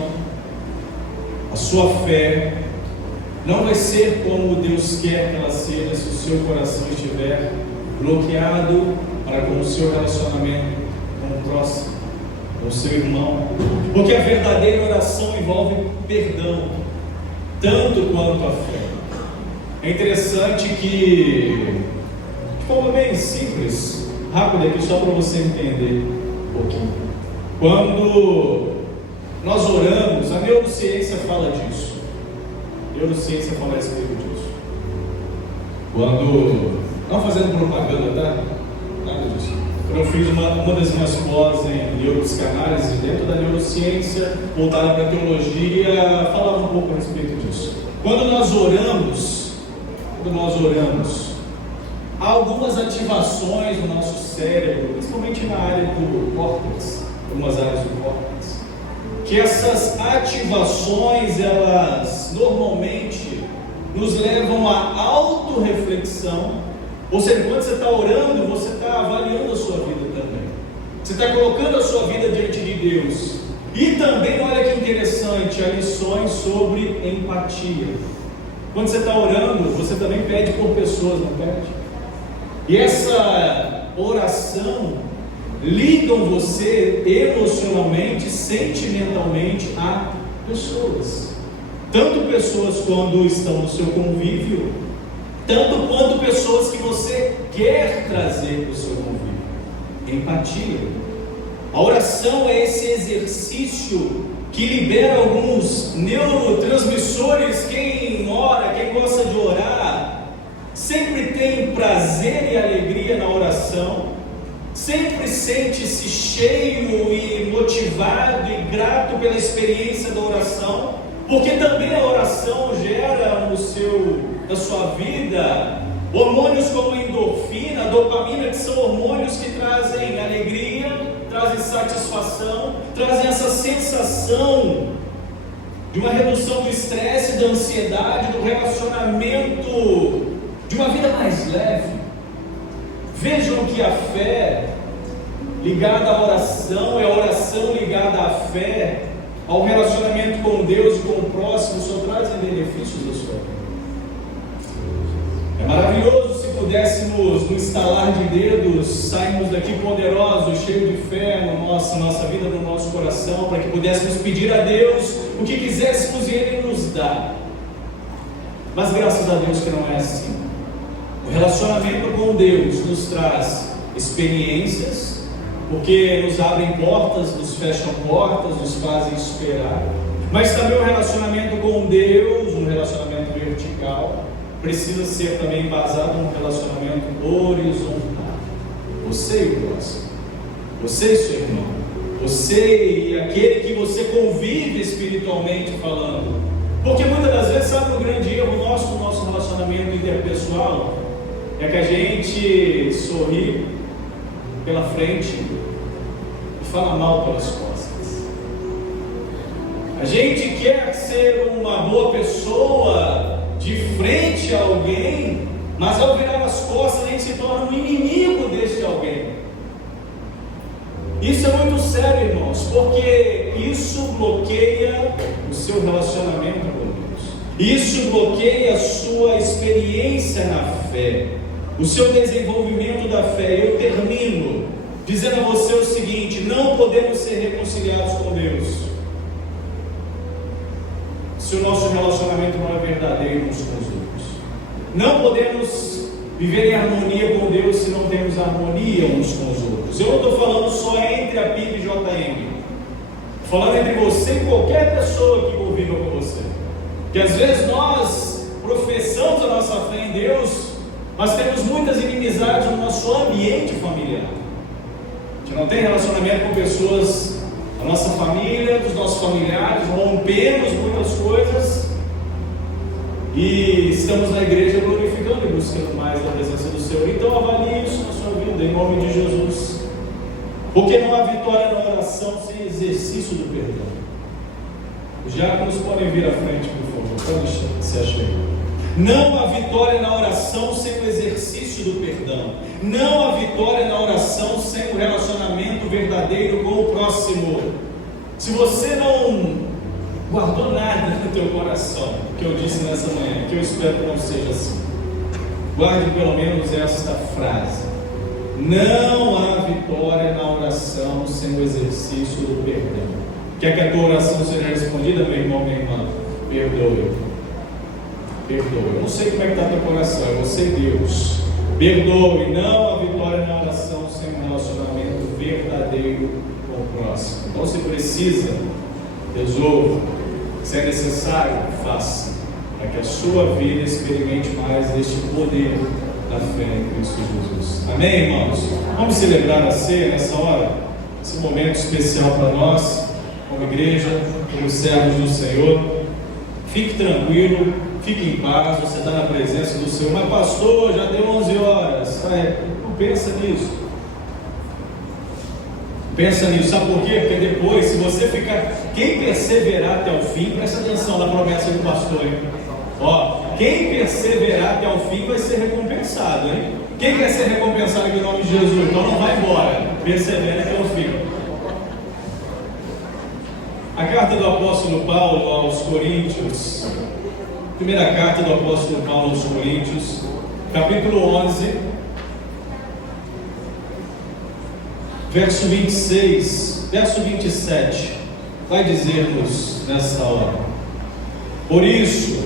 a sua fé não vai ser como Deus quer que ela seja se o seu coração estiver bloqueado para com o seu relacionamento com o próximo, com o seu irmão. Porque a verdadeira oração envolve perdão. tanto quanto a fé. É interessante que, de forma bem simples, rápida aqui, só para você entender um pouquinho. Quando nós oramos, a neurociência fala disso. A neurociência fala a respeito disso. Quando, não fazendo propaganda, tá? Nada disso. Quando eu fiz uma das minhas pós em neuropsicanálise, dentro da neurociência, voltada para a teologia, falava um pouco a respeito disso. Quando nós oramos, há algumas ativações no nosso cérebro, principalmente na área do córtex, algumas áreas do córtex, que essas ativações, elas normalmente nos levam à autorreflexão. Ou seja, quando você está orando, você está avaliando a sua vida também. Você está colocando a sua vida diante de Deus. E também, olha que interessante, há lições sobre empatia. Quando você está orando, você também pede por pessoas, não pede? E essa oração liga você emocionalmente, sentimentalmente a pessoas. Tanto pessoas quando estão no seu convívio, tanto quanto pessoas que você quer trazer para o seu convívio. Empatia. A oração é esse exercício que libera alguns neurotransmissores. Quem ora, quem gosta de orar, sempre tem prazer e alegria na oração, sempre sente-se cheio e motivado e grato pela experiência da oração, porque também a oração gera na sua vida hormônios como a endorfina, a dopamina, que são hormônios que trazem alegria, trazem satisfação, trazem essa sensação de uma redução do estresse, da ansiedade, do relacionamento, de uma vida mais leve. Vejam que a fé ligada à oração é a oração ligada à fé, ao relacionamento com Deus e com o próximo, só trazem benefícios da sua vida. É maravilhoso se pudéssemos, no estalar de dedos, sairmos daqui poderosos, cheios de fé na nossa vida, no nosso coração, para que pudéssemos pedir a Deus o que quiséssemos e Ele nos dá. Mas graças a Deus que não é assim. O relacionamento com Deus nos traz experiências, porque nos abrem portas, nos fecham portas, nos fazem esperar. Mas também o relacionamento com Deus, um relacionamento vertical, precisa ser também embasado num relacionamento horizontal. Você e o próximo, você e seu irmão, você e aquele que você convive espiritualmente falando. Porque muitas das vezes, sabe, o grande erro nosso no nosso relacionamento interpessoal é que a gente sorri pela frente e fala mal pelas costas. A gente quer ser uma boa pessoa de frente a alguém, mas ao virar as costas a gente se torna um inimigo desse alguém. Isso é muito sério, irmãos, porque isso bloqueia o seu relacionamento com Deus. Isso bloqueia a sua experiência na fé, o seu desenvolvimento da fé. Eu termino dizendo a você o seguinte: não podemos ser reconciliados com Deus se o nosso relacionamento não é verdadeiro uns com os outros. Não podemos viver em harmonia com Deus se não temos harmonia uns com os outros. Eu não estou falando só entre a PIB e JM, estou falando entre você e qualquer pessoa que conviva com você. Que às vezes nós professamos a nossa fé em Deus, mas temos muitas inimizades no nosso ambiente familiar. A gente não tem relacionamento com pessoas da nossa família, dos nossos familiares, rompemos muitas coisas e estamos na igreja glorificando e buscando mais a presença do Senhor. Então avalie isso na sua vida, em nome de Jesus. Porque não há vitória na oração sem exercício do perdão. Os diáconos podem vir à frente, por favor, pode se achar. Não há vitória na oração sem o exercício do perdão. Não há vitória na oração sem o relacionamento verdadeiro com o próximo. Se você não guardou nada no teu coração, que eu disse nessa manhã, que eu espero que não seja assim, guarde pelo menos esta frase: não há vitória na oração sem o exercício do perdão. Quer que a tua oração seja respondida, meu irmão, minha irmã? Perdoe. perdoa. Eu não sei como é que está teu coração, eu sei Deus. Perdoe, não a vitória na oração sem um relacionamento verdadeiro com o próximo. Então, se precisa, resolva. Se é necessário, faça, para que a sua vida experimente mais deste poder da fé em Cristo Jesus. Amém, irmãos? Vamos celebrar a ceia nessa hora, esse momento especial para nós, como igreja, como servos do Senhor. Fique tranquilo, fique em paz, você está na presença do Senhor. Mas pastor, já deu 11 horas. Não pensa nisso. Pensa nisso, sabe por quê? Porque depois, se você ficar, quem perseverar até o fim, presta atenção na promessa do pastor, hein? Ó, quem perseverar até o fim vai ser recompensado, hein? Quem quer ser recompensado em nome de Jesus? Então não vai embora, persevera até o fim. A carta do apóstolo Paulo aos Coríntios, primeira carta do apóstolo Paulo aos Coríntios, capítulo 11, verso 26, verso 27, vai dizer-nos nesta hora: por isso,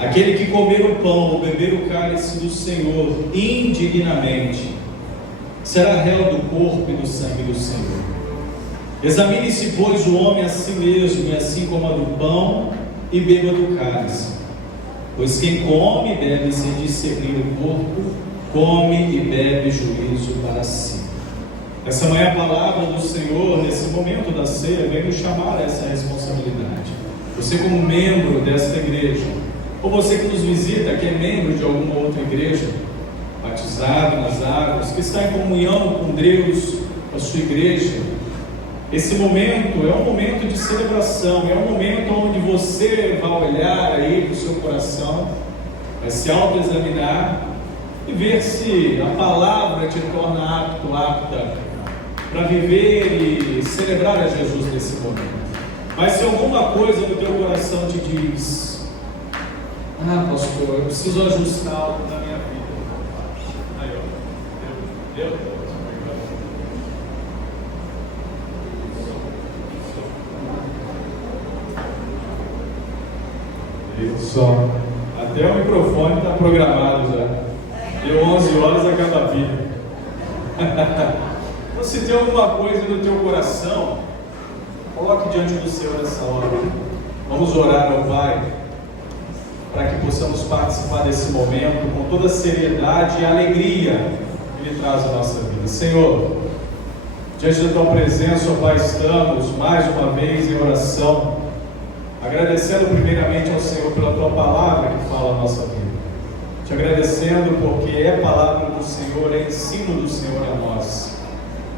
aquele que comer o pão ou beber o cálice do Senhor indignamente, será réu do corpo e do sangue do Senhor. Examine-se, pois, o homem a si mesmo, e assim coma do pão e beba do cálice. Pois quem come e bebe sem discernir o corpo, come e bebe juízo para si. Essa manhã a palavra do Senhor, nesse momento da ceia, vem nos chamar a essa responsabilidade. Você como membro desta igreja, ou você que nos visita, que é membro de alguma outra igreja, batizado nas águas, que está em comunhão com Deus, com a sua igreja, esse momento é um momento de celebração, é um momento onde você vai olhar aí para o seu coração, vai se autoexaminar e ver se a palavra te torna apta para viver e celebrar a Jesus nesse momento. Mas se alguma coisa no teu coração te diz: ah, pastor, eu preciso ajustar algo na minha vida. Aí, ó, deu? Só. Até o microfone está programado já. Deu 11 horas, acaba a vida. Então, se tem alguma coisa no teu coração, coloque diante do Senhor nessa hora. Vamos orar ao Pai, para que possamos participar desse momento com toda a seriedade e alegria que Ele traz à nossa vida. Senhor, diante da Tua presença, ó Pai, estamos mais uma vez em oração, agradecendo primeiramente ao Senhor pela Tua palavra que fala a nossa vida. Te agradecendo porque é palavra do Senhor, é ensino do Senhor a nós.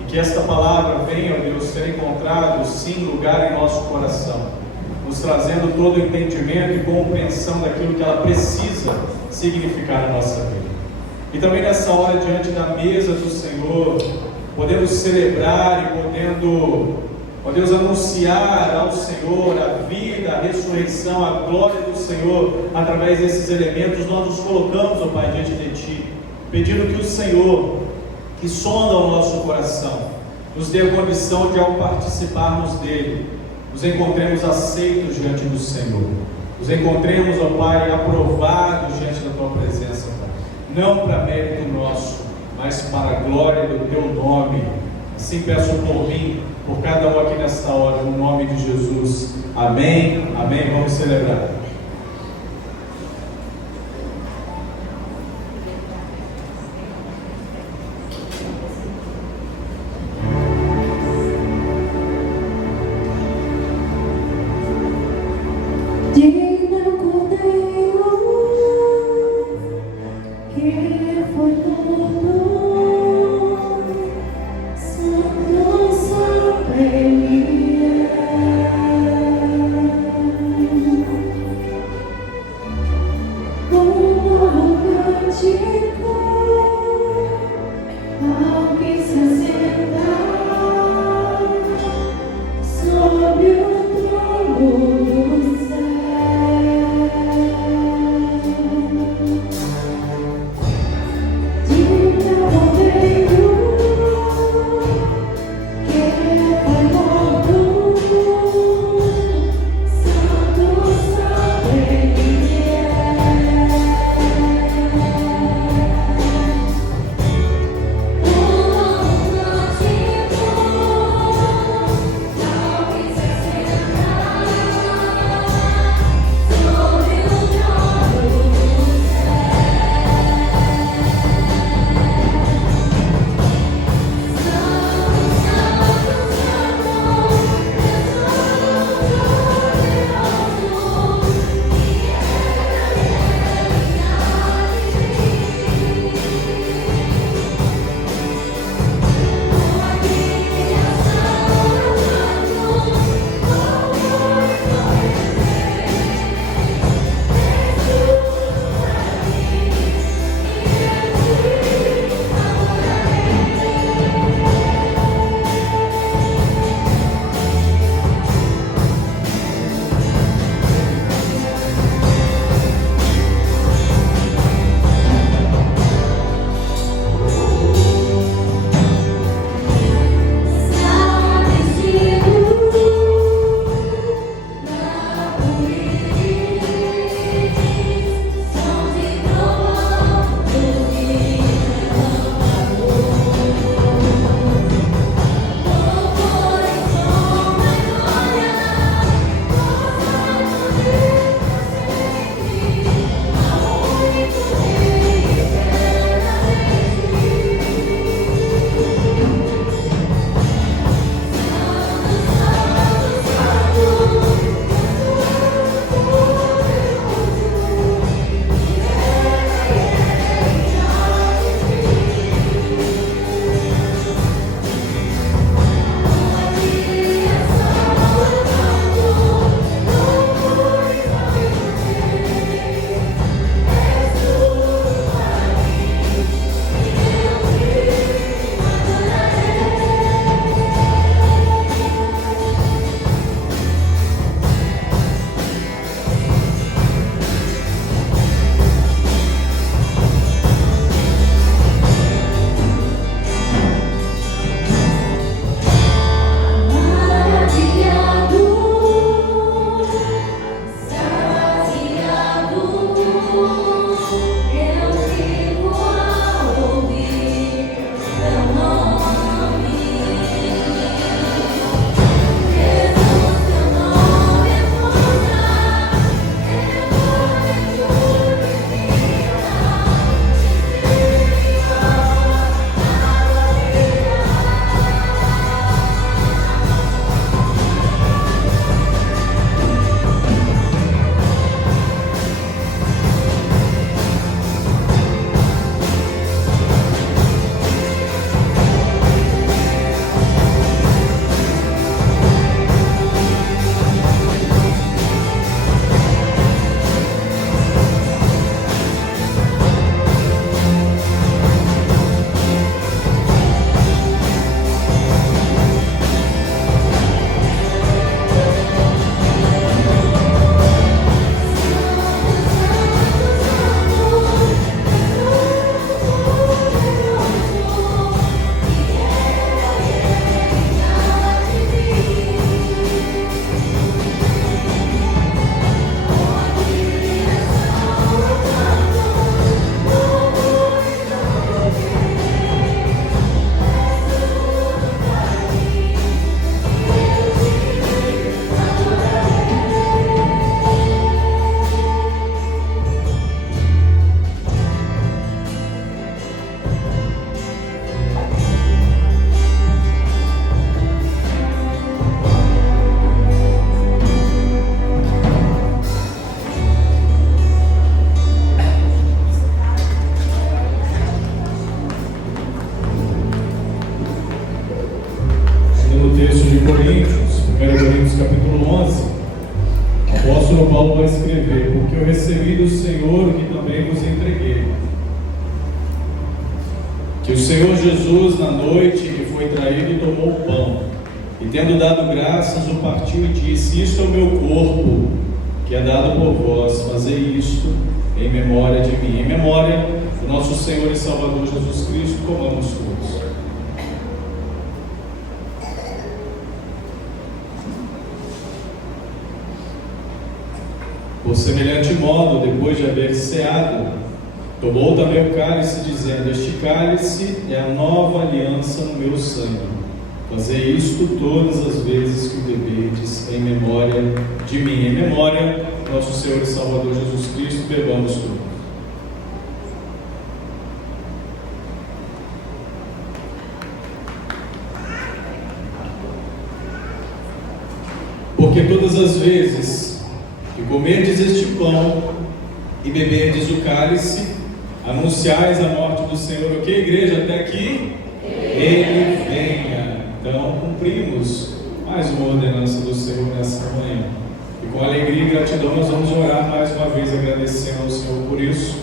E que esta palavra venha, ó Deus, ter encontrado sim lugar em nosso coração, nos trazendo todo o entendimento e compreensão daquilo que ela precisa significar na nossa vida. E também nessa hora, diante da mesa do Senhor, podemos celebrar e podendo, ó Deus, anunciar ao Senhor a vida, a ressurreição, a glória do Senhor, através desses elementos, nós nos colocamos, ó Pai, diante de Ti, pedindo que o Senhor, que sonda o nosso coração, nos dê a condição de, ao participarmos dele, nos encontremos aceitos diante do Senhor, nos encontremos, ó Pai, aprovados diante da Tua presença, Pai, não para mérito nosso, mas para a glória do Teu nome. Assim peço por mim, por cada um aqui nesta hora, no nome de Jesus. Amém, amém. Vamos celebrar. Sob o trono do céu. O apóstolo Paulo vai escrever: porque eu recebi do Senhor o que também vos entreguei. Que o Senhor Jesus, na noite que foi traído, tomou o pão, e tendo dado graças, o partiu e disse: isto é o meu corpo, que é dado por vós, fazei isto em memória de mim. Em memória do nosso Senhor e Salvador Jesus Cristo, comamos todos. Por semelhante modo, depois de haver ceado, tomou também o cálice, dizendo: este cálice é a nova aliança no meu sangue. Fazei isto todas as vezes que o beberdes em memória de mim. Em memória do nosso Senhor e Salvador Jesus Cristo, bebamos tudo. Porque todas as vezes que comerdes este pão e beberdes o cálice, anunciais a morte do Senhor, ok, igreja? Até que Ele venha. Então, cumprimos mais uma ordenança do Senhor nessa manhã. E com alegria e gratidão nós vamos orar mais uma vez, agradecendo ao Senhor por isso.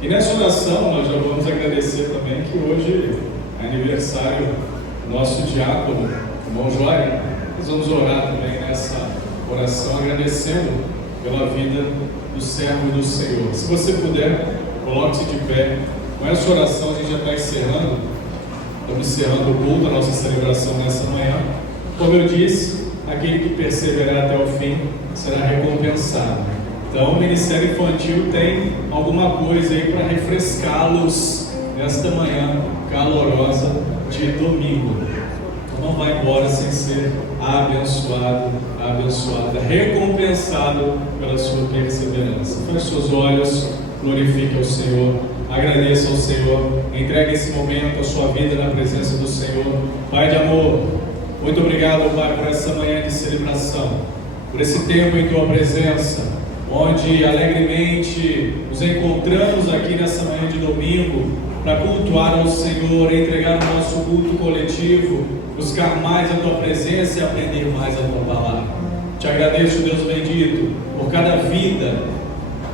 E nessa oração nós já vamos agradecer também que hoje é aniversário do nosso diácono, irmão Joaquim. Nós vamos orar também nessa oração, agradecendo pela vida do servo do Senhor. Se você puder, coloque-se de pé. Com essa oração a gente já está encerrando. Estamos encerrando o culto, a nossa celebração nessa manhã. Como eu disse, aquele que perseverar até o fim será recompensado. Então o Ministério Infantil tem alguma coisa aí para refrescá-los nesta manhã calorosa de domingo. Então não vai embora sem ser abençoado, abençoada, recompensado pela sua perseverança. Feche seus olhos, glorifique ao Senhor. Agradeça ao Senhor, entregue esse momento, a sua vida na presença do Senhor. Pai de amor, muito obrigado, Pai, por essa manhã de celebração, por esse tempo em Tua presença, onde alegremente nos encontramos aqui nessa manhã de domingo, para cultuar ao Senhor, entregar o nosso culto coletivo, buscar mais a Tua presença e aprender mais a Tua palavra. Te agradeço, Deus bendito, por cada vida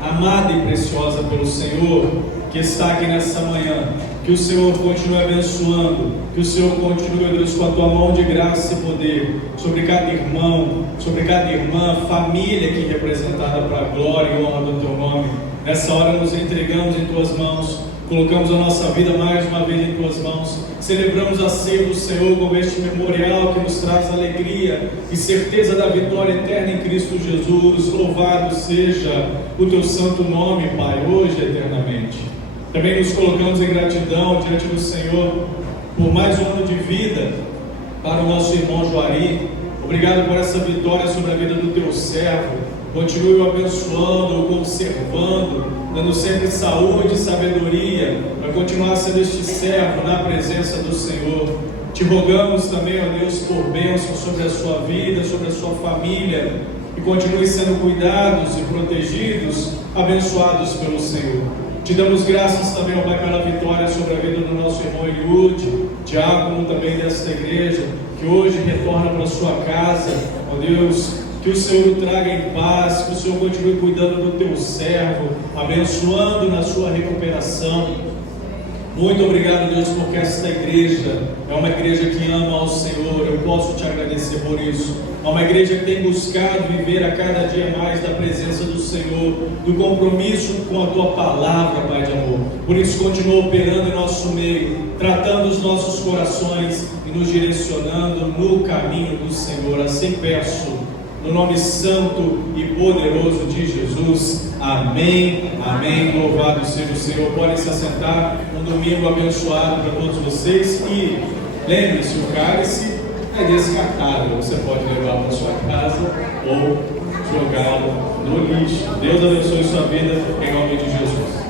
amada e preciosa pelo Senhor, que está aqui nessa manhã. Que o Senhor continue abençoando, que o Senhor continue, Deus, com a Tua mão de graça e poder sobre cada irmão, sobre cada irmã, família aqui representada para a glória e honra do Teu nome. Nessa hora nos entregamos em Tuas mãos, colocamos a nossa vida mais uma vez em Tuas mãos, celebramos a ceia do Senhor como este memorial que nos traz alegria e certeza da vitória eterna em Cristo Jesus. Louvado seja o Teu santo nome, Pai, hoje e eternamente. Também nos colocamos em gratidão diante do Senhor por mais um ano de vida para o nosso irmão Juari. Obrigado por essa vitória sobre a vida do Teu servo. Continue o abençoando, o conservando, dando sempre saúde e sabedoria para continuar sendo este servo na presença do Senhor. Te rogamos também, ó Deus, por bênçãos sobre a sua vida, sobre a sua família, e continue sendo cuidados e protegidos, abençoados pelo Senhor. Te damos graças também, ó Pai, pela vitória sobre a vida do nosso irmão Eliude, diácono também desta igreja, que hoje retorna para a sua casa. Ó Deus, que o Senhor o traga em paz, que o Senhor continue cuidando do Teu servo, abençoando na sua recuperação. Muito obrigado, Deus, porque esta igreja é uma igreja que ama ao Senhor. Eu posso Te agradecer por isso. É uma igreja que tem buscado viver a cada dia mais da presença do Senhor, do compromisso com a Tua palavra, Pai de amor. Por isso, continua operando em nosso meio, tratando os nossos corações e nos direcionando no caminho do Senhor. Assim peço, no nome santo e poderoso de Jesus. Amém, amém. Louvado seja o Senhor. Podem se assentar. Um domingo abençoado para todos vocês. E lembre-se, o cálice é descartável. Você pode levar para sua casa ou jogá-lo no lixo. Deus abençoe sua vida em nome de Jesus.